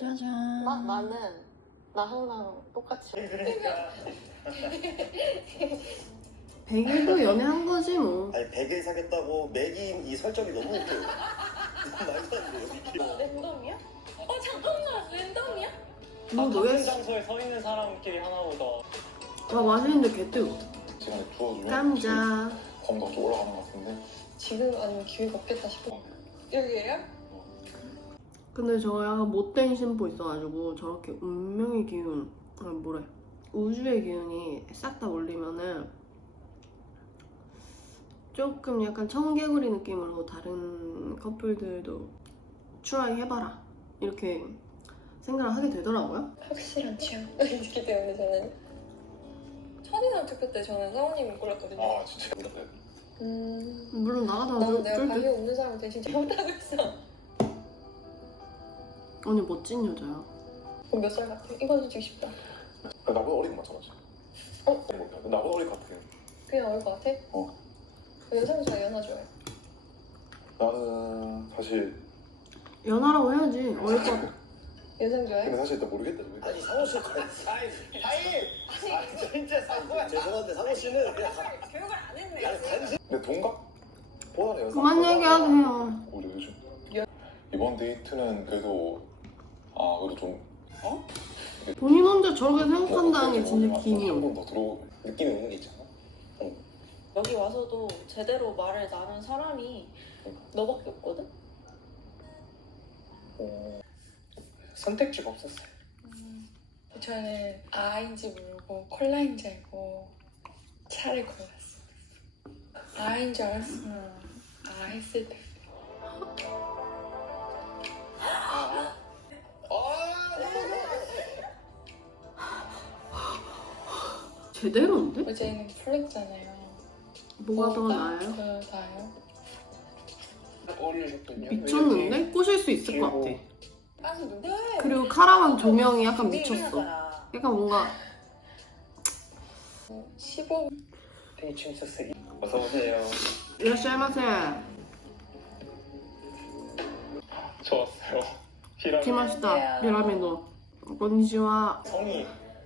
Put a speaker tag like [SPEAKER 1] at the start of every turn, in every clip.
[SPEAKER 1] 짜잔.
[SPEAKER 2] 나는 나 항상 똑같이.
[SPEAKER 3] 그러니까
[SPEAKER 1] 100일도 연애한 거지 뭐.
[SPEAKER 4] 아니 100일 사겠다고 매긴 이 설정이 너무 웃겨. 말도 안 돼. 이게.
[SPEAKER 2] 랜덤이야? 잠깐만, 랜덤이야?
[SPEAKER 1] 뭐
[SPEAKER 3] 같은
[SPEAKER 1] 너의
[SPEAKER 3] 장소에 서 있는 사람끼리 하나보다
[SPEAKER 1] 와 맛있는데 개뜨거.
[SPEAKER 5] 시간에 주워주면
[SPEAKER 1] 감자.
[SPEAKER 5] 건강 좀 올라가는 것 같은데.
[SPEAKER 2] 지금 아니면 기회가 없겠다 싶어. 여기에요?
[SPEAKER 1] 근데 저 약간 못된 심보 있어가지고 저렇게 운명의 기운, 뭐래, 우주의 기운이 싹 다 몰리면은 조금 약간 청개구리 느낌으로 다른 커플들도 추하게 해봐라 이렇게 생각을 하게 되더라고요.
[SPEAKER 2] 확실한 취향이 있기 때문에 저는 첫인상 투표 때 저는 사모님이 골랐거든요.
[SPEAKER 5] 아 진짜 몰랐어요.
[SPEAKER 1] 물론 나가다가
[SPEAKER 2] 나는 내가
[SPEAKER 1] 쫄
[SPEAKER 2] 관계
[SPEAKER 1] 듯.
[SPEAKER 2] 없는 사람한테 진짜 못하고 있어.
[SPEAKER 1] 언니 멋진 여자야.
[SPEAKER 2] 그럼 몇 살 같아? 이건 솔직히 쉽다.
[SPEAKER 5] 나보다 어린 거 마찬가지. 나보다 어린 것 같아.
[SPEAKER 2] 그냥 어릴 것 같아? 여성 좋아해, 연하 좋아해?
[SPEAKER 5] 나는 사실
[SPEAKER 1] 연하라고 해야지. 어릴 것 같아.
[SPEAKER 2] 여성 좋아해?
[SPEAKER 5] 근데 사실 나 모르겠다.
[SPEAKER 4] 아니 상호 씨 아니 진짜 상호야. 죄송한데 상호 씨는 그냥
[SPEAKER 2] 교육을 안 했네.
[SPEAKER 4] 아니 관심.
[SPEAKER 5] 근데 동갑보다는 연상.
[SPEAKER 1] 그만 얘기하세요.
[SPEAKER 5] 우리 요즘 이번 데이트는 그래도 그래도 좀
[SPEAKER 1] 본인 혼자 저렇게 생각한다는 게 진짜 기미야.
[SPEAKER 5] 한번 더 들어 느낌이 오는 게 있잖아.
[SPEAKER 2] 여기 와서도 제대로 말을 나눈 사람이 너밖에 없거든?
[SPEAKER 3] 선택지가 없었어요.
[SPEAKER 2] 저는 아인지 모르고 콜라인지 알고 차를 골랐어. 아인 줄 알았으면 했을 텐데.
[SPEAKER 1] 제대로인데?
[SPEAKER 2] 어제는 풀렸잖아요.
[SPEAKER 1] 뭐가 더 나아요?
[SPEAKER 2] 나요?
[SPEAKER 3] 어울리셨군요.
[SPEAKER 1] 미쳤는데? 꼬실 수 있을 것 같아.
[SPEAKER 2] 아, 누구?
[SPEAKER 1] 그리고 카라반 조명이 약간 미쳤어. 약간 뭔가
[SPEAKER 2] 15.
[SPEAKER 3] 되게 재밌었어요. 어서 오세요.
[SPEAKER 1] 이라시마세.
[SPEAKER 3] 좋았어요. 피라미
[SPEAKER 1] 키마시타. 피라미도. 건니치와.
[SPEAKER 3] 성이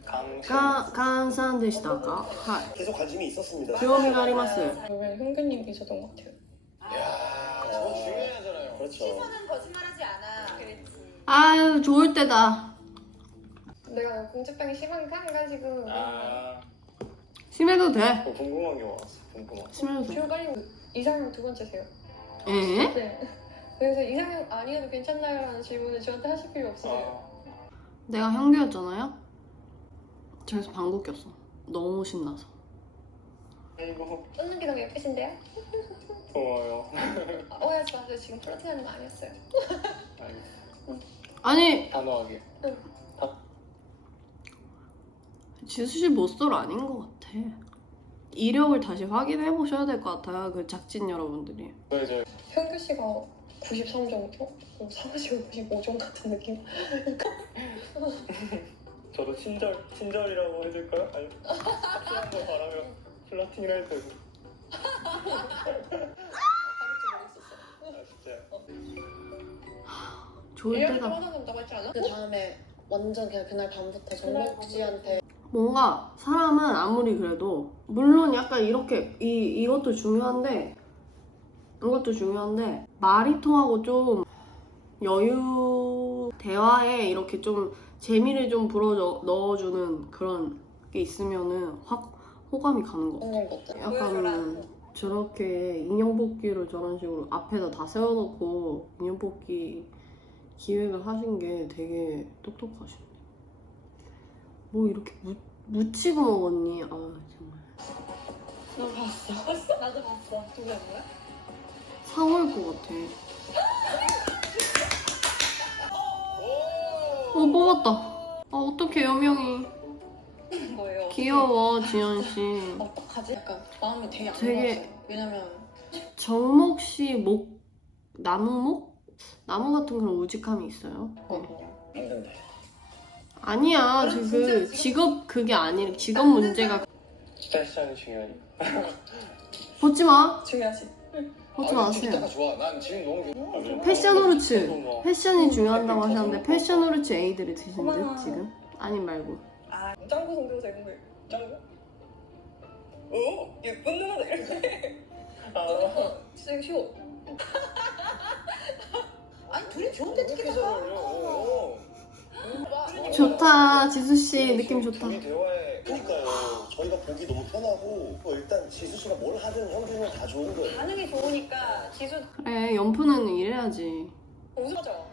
[SPEAKER 1] 간산 데시타까? 하이.
[SPEAKER 4] 계속 관심이 있었습니다.
[SPEAKER 1] 기요미가 아리마스.
[SPEAKER 2] 그러면 현근님 있었던 것 같아요.
[SPEAKER 3] 저 중요하잖아요.
[SPEAKER 4] 그렇죠.
[SPEAKER 6] 시선은 거짓말하지 않아.
[SPEAKER 1] 아유 좋을 때다.
[SPEAKER 2] 내가 공주병이 심한가 해가지고
[SPEAKER 1] 심해도 돼.
[SPEAKER 3] 궁금한 게 왔어. 궁금한.
[SPEAKER 1] 심해도 돼.
[SPEAKER 2] 지금 빨리 이상형 두 번째세요.
[SPEAKER 1] 에?
[SPEAKER 2] 네. 그래서 이상형 아니어도 괜찮나요? 라는 질문을 저한테 하실 필요 없어요.
[SPEAKER 1] 내가 형규였잖아요. 그래서 방구 꼈어. 너무 신나서.
[SPEAKER 3] 아이고
[SPEAKER 2] 쫓는 게 너무 예쁘신데요?
[SPEAKER 3] 고마워요.
[SPEAKER 2] 오해하지 마세요. 지금 플러팅하는 거 아니었어요.
[SPEAKER 3] 아이고.
[SPEAKER 1] 아니
[SPEAKER 3] 단호하게.
[SPEAKER 1] 지수씨 모쏠 아닌 것 같아. 이력을 다시 확인해 보셔야 될 것 같아요. 그 작진 여러분들이.
[SPEAKER 3] 이제
[SPEAKER 2] 현규 씨가 93 정도? 상아 씨가 95점 같은 느낌?
[SPEAKER 3] 저도 친절이라고 해줄까요? 아니 확실한 거 바라면 플러팅을 해도 되고. 진짜요?
[SPEAKER 1] 좋을
[SPEAKER 2] 1년에
[SPEAKER 1] 때다.
[SPEAKER 2] 하나 된다고 했지 않아? 그 다음에 완전 그냥 그날 밤부터 정목 씨한테
[SPEAKER 1] 뭔가 사람은 아무리 그래도 물론 약간 이렇게 이것도 중요한데 말이 통하고 좀 여유 대화에 이렇게 좀 재미를 좀 넣어주는 그런 게 있으면은 확 호감이 가는 거 같아.
[SPEAKER 2] 그런 것들
[SPEAKER 1] 약간 저렇게 인형 뽑기를 저런 식으로 앞에다 다 세워놓고 인형 뽑기 기획을 하신 게 되게 똑똑하시네. 뭐 이렇게 묻히고 먹었니? 아 정말
[SPEAKER 2] 너 봤어? 나도 봤어. 누가 뭐야?
[SPEAKER 1] 상어일 것 같아. 뽑았다. 어떡해 여명이.
[SPEAKER 2] 뭐예요?
[SPEAKER 1] 귀여워 지연씨.
[SPEAKER 2] 어떡하지? 약간 마음이 되게 안
[SPEAKER 1] 되게-
[SPEAKER 2] 좋았어요. 왜냐면
[SPEAKER 1] 정목씨 목 나무목? 나무 같은 그런 우직함이 있어요. 네.
[SPEAKER 3] 힘든데.
[SPEAKER 1] 아니야 지금 그 직업 그게 아니라 직업 문제가
[SPEAKER 3] 진짜 시장이 중요하니.
[SPEAKER 1] 보지 마.
[SPEAKER 2] 중요하지.
[SPEAKER 1] 하지
[SPEAKER 5] 아,
[SPEAKER 1] 마세요.
[SPEAKER 5] 티키타카 좋아. 난 지금 너무 괜찮아.
[SPEAKER 1] 패션 후르츠. 패션이 중요하다고 하셨는데 패션 후르츠 A들이 드신 듯 지금? 아님 말고.
[SPEAKER 2] 짱구 성대모사 이런 거
[SPEAKER 3] 짱구?
[SPEAKER 2] 오! 예쁜 누나다 이렇게 진짜 이거 쉬워.
[SPEAKER 6] 아니 둘이 좋은데
[SPEAKER 4] 이렇게
[SPEAKER 6] 티켓
[SPEAKER 4] 잘
[SPEAKER 6] 사.
[SPEAKER 4] 어울려.
[SPEAKER 1] 좋다 지수씨 느낌 좋다.
[SPEAKER 4] 둘이 대화에 그러니까요. 저희가 보기 너무 편하고 일단 지수 씨가 뭘 하든 형준이는 다 좋은 거예요.
[SPEAKER 2] 반응이 좋으니까 지수
[SPEAKER 1] 그래 연프는 이래야지.
[SPEAKER 2] 웃어져.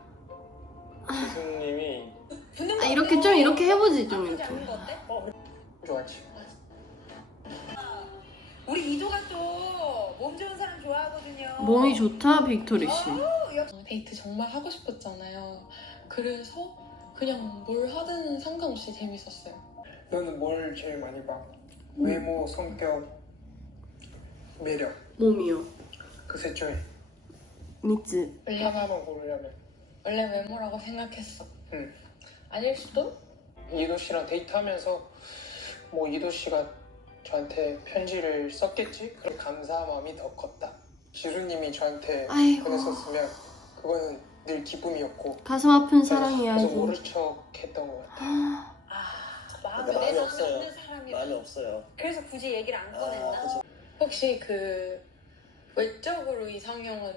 [SPEAKER 3] 지수님이
[SPEAKER 1] 아 이렇게 좀 이렇게 해보지 좀 이렇게.
[SPEAKER 2] 않는 거 어때?
[SPEAKER 3] 좋아하지.
[SPEAKER 6] 우리 이도가 또 몸 좋은 사람 좋아하거든요.
[SPEAKER 1] 몸이 좋다 빅토리 씨.
[SPEAKER 7] 데이트 정말 하고 싶었잖아요. 그래서 그냥 뭘 하든 상관없이 재밌었어요.
[SPEAKER 3] 너는 뭘 제일 많이 봐? 외모, 성격, 매력
[SPEAKER 1] 몸이요.
[SPEAKER 3] 그 셋 중에
[SPEAKER 1] 미츠.
[SPEAKER 3] 하나만 고르려면
[SPEAKER 7] 원래 외모라고 생각했어.
[SPEAKER 3] 응.
[SPEAKER 7] 아닐 수도?
[SPEAKER 3] 이도 씨랑 데이트하면서 뭐 이도 씨가 저한테 편지를 썼겠지? 그런 감사한 마음이 더 컸다. 지수님이 저한테
[SPEAKER 1] 아이고.
[SPEAKER 3] 보냈었으면 그거는 늘 기쁨이었고
[SPEAKER 1] 가슴 아픈
[SPEAKER 3] 그래서
[SPEAKER 1] 사랑 이야기.
[SPEAKER 3] 모른 척 했던 것 같아.
[SPEAKER 6] 마음에
[SPEAKER 4] 마음이
[SPEAKER 6] 내놓을
[SPEAKER 4] 없어요.
[SPEAKER 6] 없는 사람이라.
[SPEAKER 4] 마음이 없어요.
[SPEAKER 6] 그래서 굳이 얘기를 안
[SPEAKER 4] 아,
[SPEAKER 6] 꺼낸다.
[SPEAKER 4] 그치.
[SPEAKER 7] 혹시 그 외적으로 이상형은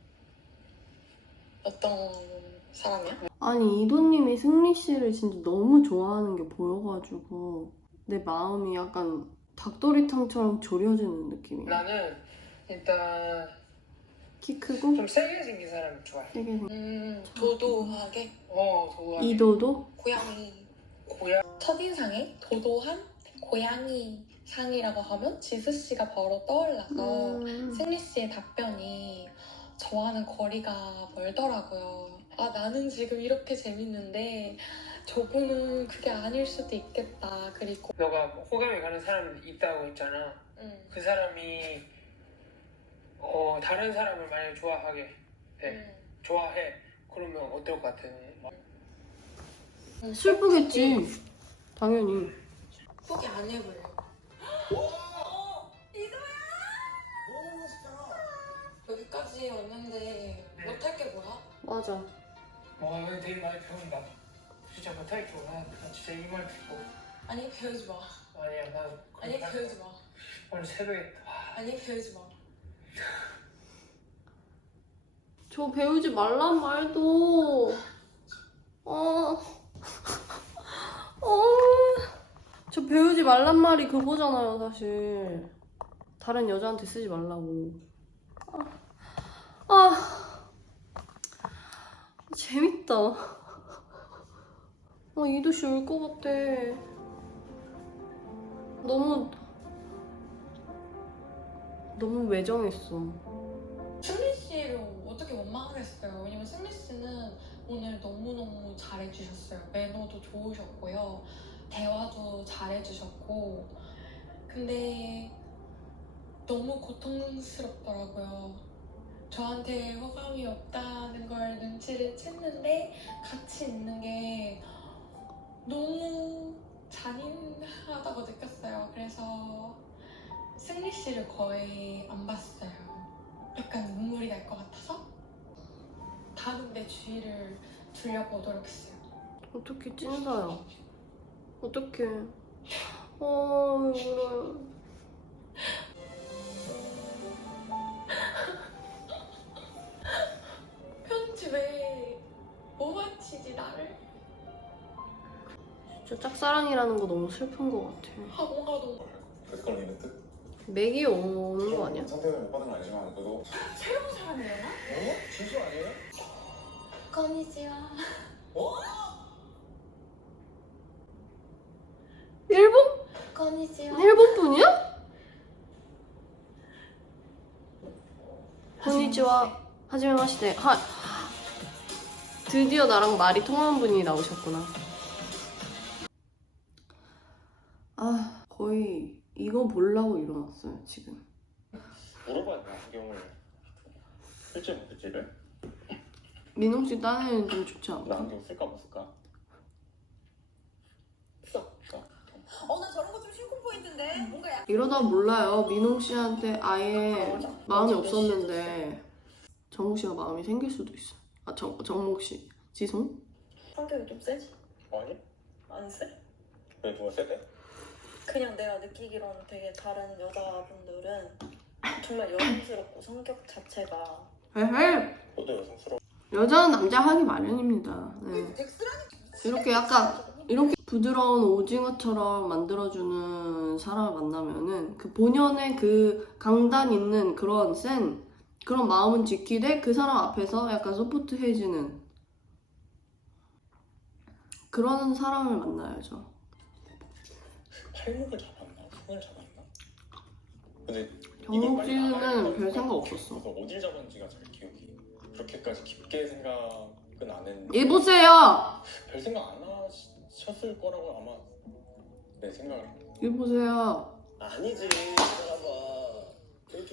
[SPEAKER 7] 어떤 사람이야?
[SPEAKER 1] 아니 이도님이 승리 씨를 진짜 너무 좋아하는 게 보여가지고 내 마음이 약간 닭도리탕처럼 졸여지는 느낌이야.
[SPEAKER 3] 나는 일단
[SPEAKER 1] 키 크고
[SPEAKER 3] 좀 세게 생긴 사람 좋아해.
[SPEAKER 1] 되게
[SPEAKER 7] 도도하게
[SPEAKER 3] 도도하게.
[SPEAKER 1] 이도도
[SPEAKER 7] 고양이
[SPEAKER 3] 고양.
[SPEAKER 7] 첫인상에 도도한 고양이 상이라고 하면 지수 씨가 바로 떠올라서 승리 씨의 답변이 저와는 거리가 멀더라고요. 아 나는 지금 이렇게 재밌는데 저분은 그게 아닐 수도 있겠다. 그리고
[SPEAKER 3] 너가 호감이 가는 사람이 있다고 했잖아. 그 사람이 다른 사람을 만약 좋아하게 돼. 좋아해. 그러면 어떨 것 같아?
[SPEAKER 1] 슬프겠지. 당연히.
[SPEAKER 7] 포기 안 해볼래. 여기까지 왔는데 못할 게 뭐야?
[SPEAKER 1] 맞아.
[SPEAKER 3] 와 이거 되게 많이 배운다. 진짜 못할 줄 알아. 나 진짜 이 말 듣고
[SPEAKER 7] 아니 배우지 마.
[SPEAKER 3] 아니야 나
[SPEAKER 7] 아니 배우지 마.
[SPEAKER 3] 오늘 새벽에
[SPEAKER 7] 아니 배우지 마.
[SPEAKER 1] 저 배우지 말란 말도. 저 배우지 말란 말이 그거잖아요, 사실. 다른 여자한테 쓰지 말라고. 재밌다. 이도씨 울 것 같아. 너무 외정했어.
[SPEAKER 7] 승리 씨를 어떻게 원망하겠어요? 왜냐면 승리 씨는 오늘 너무너무 잘해주셨어요. 매너도 좋으셨고요. 대화도 잘해주셨고. 근데 너무 고통스럽더라고요. 저한테 호감이 없다는 걸 눈치를 챘는데 같이 있는 게 너무 잔인하다고 느꼈어요. 그래서 승리 씨를 거의 안 봤어요. 약간 눈물이 날 것 같아서 다른 내 주위를 둘러보도록 했어요.
[SPEAKER 1] 어떡해, 찐다야. 어떡해. 왜 그래.
[SPEAKER 7] 편집에 뭐 맞히지 나를?
[SPEAKER 1] 진짜 짝사랑이라는 거 너무 슬픈 것 같아.
[SPEAKER 7] 뭔가 너무
[SPEAKER 5] 그걸 이벤트?
[SPEAKER 1] 맥이 오는 거 아니야?
[SPEAKER 5] 선택을 못 받은 건 아니지만 그래도
[SPEAKER 7] 새로운 사람이었나?
[SPEAKER 4] 지수 아니에요?
[SPEAKER 7] 건니치와.
[SPEAKER 1] 일본?
[SPEAKER 7] 건니치와.
[SPEAKER 1] 일본 분이야? konnichiwa. 하지메 마시테. 드디어 나랑 말이 통하는 분이 나오셨구나. 거의 이거 보려고 일어났어요, 지금.
[SPEAKER 3] 물어봐야 돼. 안경을 쓸지 못쓸지를.
[SPEAKER 1] 민홍 씨 딴에는 좀 좋지 않아?
[SPEAKER 3] 나 안경 쓸까 못 쓸까?
[SPEAKER 6] 나 저런 거 좀 신고 보이는 포인트인데 뭔가 약간
[SPEAKER 1] 이러다 몰라요. 민홍 씨한테 아예
[SPEAKER 2] 맞아.
[SPEAKER 1] 마음이
[SPEAKER 2] 맞아,
[SPEAKER 1] 없었는데 정욱 씨가 마음이 생길 수도 있어. 아, 정목 씨. 지송?
[SPEAKER 2] 성격이 좀 세지?
[SPEAKER 4] 아니?
[SPEAKER 2] 안 세?
[SPEAKER 4] 왜 누가 세대?
[SPEAKER 2] 그냥 내가 느끼기로는 되게 다른 여자분들은 정말 여성스럽고 성격 자체가
[SPEAKER 1] 헤헤.
[SPEAKER 4] 너도 여성스러워.
[SPEAKER 1] 여자는 남자 하기 마련입니다. 네. 이렇게 약간 이렇게 부드러운 오징어처럼 만들어주는 사람을 만나면은 그 본연의 그 강단 있는 그런 센 그런 마음은 지키되 그 사람 앞에서 약간 소프트해지는 그런 사람을 만나야죠.
[SPEAKER 5] 팔목을 잡았나? 손을 잡았나? 근데
[SPEAKER 1] 정목 씨는 별 생각 없었어.
[SPEAKER 5] 어딜 잡았는지가 잘 기억이. 그렇게까지 깊게 생각은 안 했는데.
[SPEAKER 1] 얘 보세요.
[SPEAKER 5] 별 생각 안 하셨을 거라고 아마 내 생각을 합니다.
[SPEAKER 1] 얘 보세요.
[SPEAKER 4] 아니지 이 사람아. 이렇게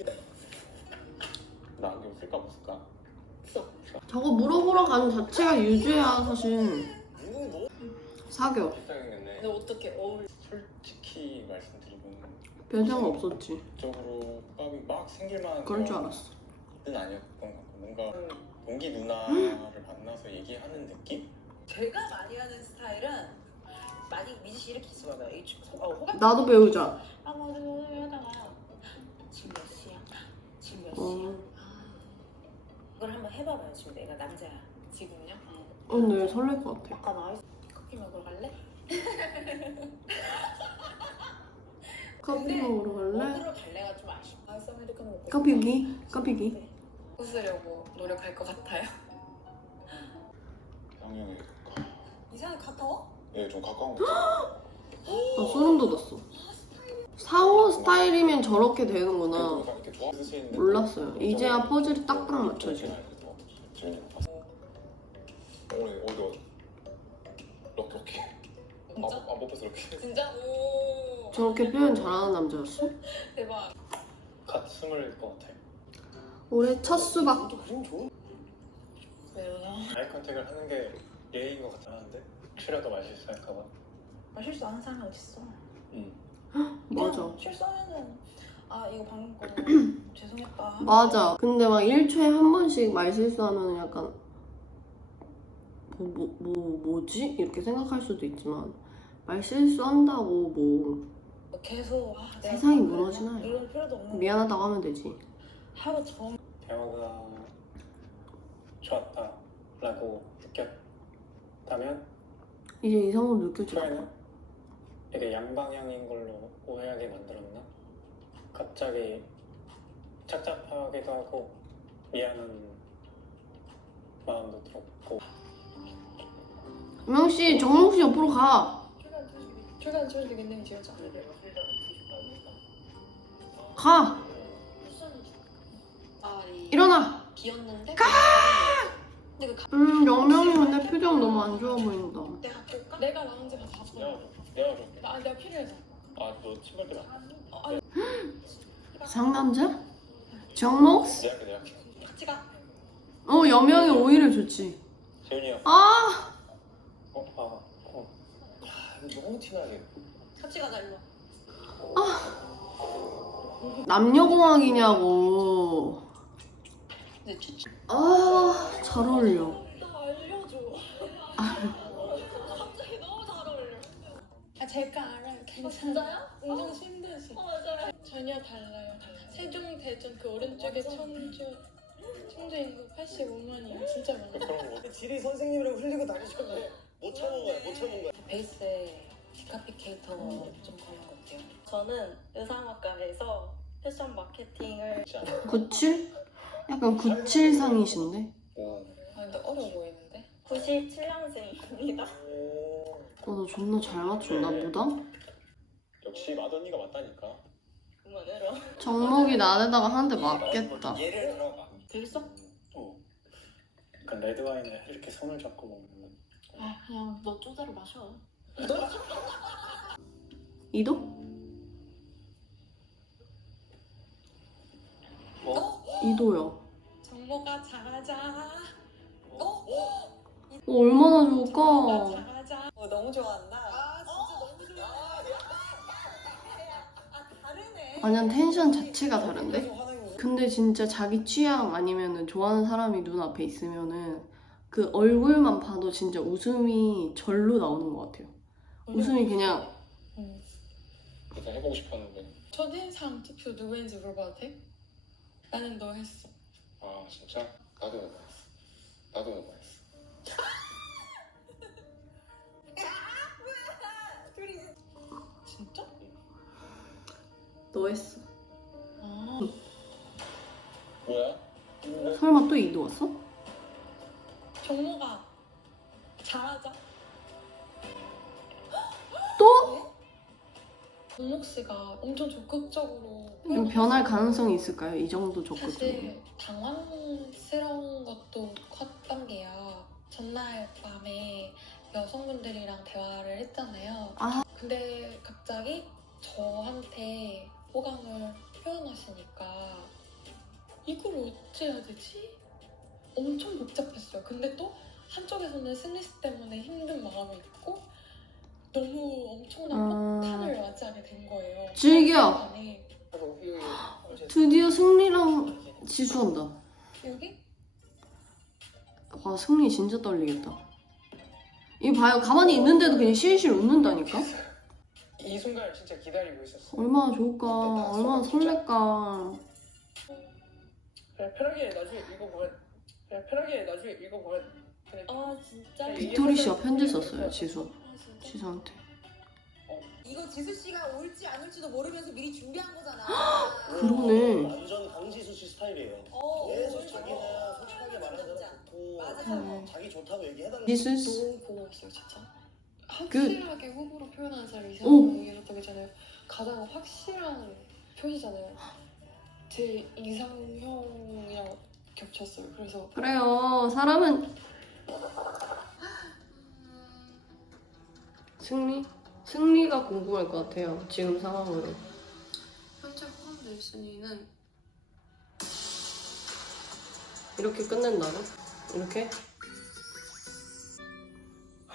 [SPEAKER 5] 나 안경 쓸까 못 쓸까?
[SPEAKER 1] 저거 물어보러 가는 자체가 유죄야 사실.
[SPEAKER 4] 민웅이 너
[SPEAKER 1] 사겨.
[SPEAKER 5] 비슷하게 생겼네.
[SPEAKER 2] 근데 어떻게 어울려?
[SPEAKER 5] 솔직히 말씀드리면
[SPEAKER 1] 별 생각 없었지.
[SPEAKER 5] 적으로 값이 막 생길 만한
[SPEAKER 1] 그럴 줄 알았어.
[SPEAKER 5] 는 아니었던 것 같고 뭔가 동기 누나를 만나서 얘기하는 느낌?
[SPEAKER 6] 제가 많이 하는 스타일은 많이 미지 씨 이렇게 있어요. 호감
[SPEAKER 1] 나도 배우자.
[SPEAKER 6] 아 맞아 오늘 하다가 지금 몇 시야? 지금 몇 시야?
[SPEAKER 1] 어.
[SPEAKER 6] 이걸 한번 해봐봐요. 지금 내가 남자야. 지금요?
[SPEAKER 1] 근데 설렐 것 같아.
[SPEAKER 2] 아 나이스.
[SPEAKER 6] 커피 먹으러 갈래?
[SPEAKER 1] 커피 먹으러 갈래?
[SPEAKER 6] 먹으러 갈래가 좀 아쉽다.
[SPEAKER 2] 아이스 아메리카노 먹고
[SPEAKER 1] 커피기? 커피기?
[SPEAKER 7] 웃으려고 노력할 것 같아요.
[SPEAKER 5] 상영이
[SPEAKER 6] 이상하게 가까워?
[SPEAKER 5] 좀 가까운 거
[SPEAKER 1] 나 소름 돋았어. 사호 스타일이면 저렇게 되는구나. 몰랐어요. 이제야 퍼즐이 딱딱 맞춰져.
[SPEAKER 5] 오늘 어디 이렇게
[SPEAKER 7] 진짜?
[SPEAKER 5] 안 뽑혀서 이렇게
[SPEAKER 7] 진짜? 오
[SPEAKER 1] 저렇게 표현 잘하는 남자였어?
[SPEAKER 7] 대박.
[SPEAKER 3] 갓 스물일 것 같아요.
[SPEAKER 1] 올해 첫 수박.
[SPEAKER 4] 너도 그림 좋은.
[SPEAKER 7] 왜요?
[SPEAKER 3] 아이 컨택을 하는 게 예의인 것 같긴 한데 혹시라도 말 실수할까봐.
[SPEAKER 2] 아, 실수 안 하는 사람이 어딨어?
[SPEAKER 1] 맞아.
[SPEAKER 2] 그냥 실수하면은 아 이거 방금 거 죄송했다.
[SPEAKER 1] 맞아. 근데 막 1초에 한 번씩 말 실수하면 약간 뭐지? 이렇게 생각할 수도 있지만 말 실수한다고 뭐
[SPEAKER 2] 계속 내가
[SPEAKER 1] 세상이
[SPEAKER 2] 그랬나?
[SPEAKER 1] 무너지나요?
[SPEAKER 2] 이럴 필요도 없는.
[SPEAKER 1] 미안하다고 하면 되지.
[SPEAKER 2] 하루 종
[SPEAKER 3] 대화가 좋았다라고 느꼈다면
[SPEAKER 1] 이제 이성으로 느껴지고.
[SPEAKER 3] 초에는 이게 양방향인 걸로 오해하게 만들었나? 갑자기 착잡하기도 하고 미안한 마음도 들었고.
[SPEAKER 1] 유명 씨, 정목 씨 옆으로 가.
[SPEAKER 7] 출간 조직이 있는 지어자.
[SPEAKER 1] 가. 일어나.
[SPEAKER 7] 비었는데.
[SPEAKER 1] 영명이 근데 표정 너무 안 좋아 보인다.
[SPEAKER 7] 내가 볼까? 내가 라운지 가서 봐줘.
[SPEAKER 5] 내가 줄게.
[SPEAKER 7] 내가 필요해서.
[SPEAKER 5] 아너 신발 때문에
[SPEAKER 1] 상남자? 정목?
[SPEAKER 5] 내가 할게.
[SPEAKER 7] 같이 가.
[SPEAKER 1] 여명이 오히려 좋지.
[SPEAKER 5] 재훈이 형.
[SPEAKER 1] 아!
[SPEAKER 5] 이거 너무 티나게.
[SPEAKER 7] 같이 가자 일로.
[SPEAKER 1] 남녀공학이냐고.
[SPEAKER 7] 근데 진짜
[SPEAKER 1] 잘 어울려.
[SPEAKER 7] 나 알려줘. 갑자기 너무 잘 어울려. 제가 알아요. 괜찮아요? 운전 힘드시. 맞아요. 전혀 달라요. 세종 대전 그 오른쪽에 청주 인구 85만이에요. 진짜 많아요.
[SPEAKER 5] 그런 거.
[SPEAKER 4] 지리 선생님이랑 흘리고 다니셨네. 못 참은 거야. 못 참은 거야.
[SPEAKER 2] 베이스에 디카피케이터 좀 거는 것 같아요. 저는 의상학과에서 패션 마케팅을
[SPEAKER 1] 97? 약간 97상이신데?
[SPEAKER 7] 근데 어려워 보이는데?
[SPEAKER 2] 97년생입니다.
[SPEAKER 1] 너 존나 잘 맞춘다, 무당?
[SPEAKER 5] 역시 맏언니가 맞다니까.
[SPEAKER 2] 그만해라.
[SPEAKER 1] 정목이 나대다가 한 대 맞겠다.
[SPEAKER 5] 예를 들어봐.
[SPEAKER 2] 되겠어?
[SPEAKER 3] 약간 레드 와인을 이렇게 손을 잡고 먹는.
[SPEAKER 2] 그냥 너 쪼다로 마셔.
[SPEAKER 1] 이도? 이도요.
[SPEAKER 7] 정모가 잘하자.
[SPEAKER 1] 얼마나
[SPEAKER 7] 정모가
[SPEAKER 1] 좋을까?
[SPEAKER 7] 잘하자.
[SPEAKER 2] 너무 좋아한다.
[SPEAKER 7] 아 진짜 너무 좋아.
[SPEAKER 1] 완전 텐션 자체가 다른데? 근데 진짜 자기 취향 아니면은 좋아하는 사람이 눈앞에 있으면은 그 얼굴만 봐도 진짜 웃음이 절로 나오는 것 같아요. 웃음이 그냥
[SPEAKER 5] 일단 해보고 싶었는데.
[SPEAKER 7] 첫인상 투표 누구인지 물어봐도 돼? 나는 너 했어.
[SPEAKER 5] 아 진짜? 나도 너무 했어. 나도 너무 했어.
[SPEAKER 7] 진짜?
[SPEAKER 1] 너 했어.
[SPEAKER 7] 아.
[SPEAKER 5] 뭐야?
[SPEAKER 1] 설마 또 이도 왔어?
[SPEAKER 7] 정모가 잘하자.
[SPEAKER 1] 또?
[SPEAKER 7] 정목 씨가 엄청 적극적으로
[SPEAKER 1] 좀 변할 가능성이 있을까요? 이 정도 적극적으로.
[SPEAKER 7] 사실 당황스러운 것도 컸단게요. 전날 밤에 여성분들이랑 대화를 했잖아요.
[SPEAKER 1] 아.
[SPEAKER 7] 근데 갑자기 저한테 호감을 표현하시니까 이걸 어찌해야 되지? 엄청 복잡했어요. 근데 또 한쪽에서는 슬리스 때문에 힘든 마음이 있고 너무 엄청난 폭탄을 맞이하게 된 거예요.
[SPEAKER 1] 즐겨!
[SPEAKER 7] 아니,
[SPEAKER 1] 드디어 승리랑 지수한다.
[SPEAKER 7] 여기?
[SPEAKER 1] 와, 승리 진짜 떨리겠다. 이거 봐요. 가만히 있는데도 그냥 실실 웃는다니까?
[SPEAKER 3] 이 순간을 진짜 기다리고 있었어.
[SPEAKER 1] 얼마나 좋을까. 얼마나 설렐까.
[SPEAKER 3] 그냥 편하게 나중에 읽어보면 그냥
[SPEAKER 2] 아 진짜?
[SPEAKER 1] 빅토리 씨가 편지 썼어요, 지수한테.
[SPEAKER 6] 이거 지수 씨가 올지 안 올지도 모르면서 미리 준비한 거잖아.
[SPEAKER 1] 그러네.
[SPEAKER 4] 완전 강지수 씨 스타일이에요. 계속 자기는 솔직하게 말하는 사람 좋고
[SPEAKER 6] 맞아요.
[SPEAKER 4] 자기 좋다고 얘기해달라고.
[SPEAKER 1] 지수
[SPEAKER 7] 너무 고마웠어요, 진짜.
[SPEAKER 1] 그-
[SPEAKER 7] 확실하게 호불호 표현하는 사람이
[SPEAKER 1] 오.
[SPEAKER 7] 이상형이었던 거잖아요. 가장 확실한 표시잖아요. 제 이상형이랑 겹쳤어요. 그래서
[SPEAKER 1] 그래요. 사람은 승리가 궁금할 것 같아요. 지금 상황으로.
[SPEAKER 7] 현재 포함된 순위는
[SPEAKER 1] 이렇게 끝낸다고? 이렇게?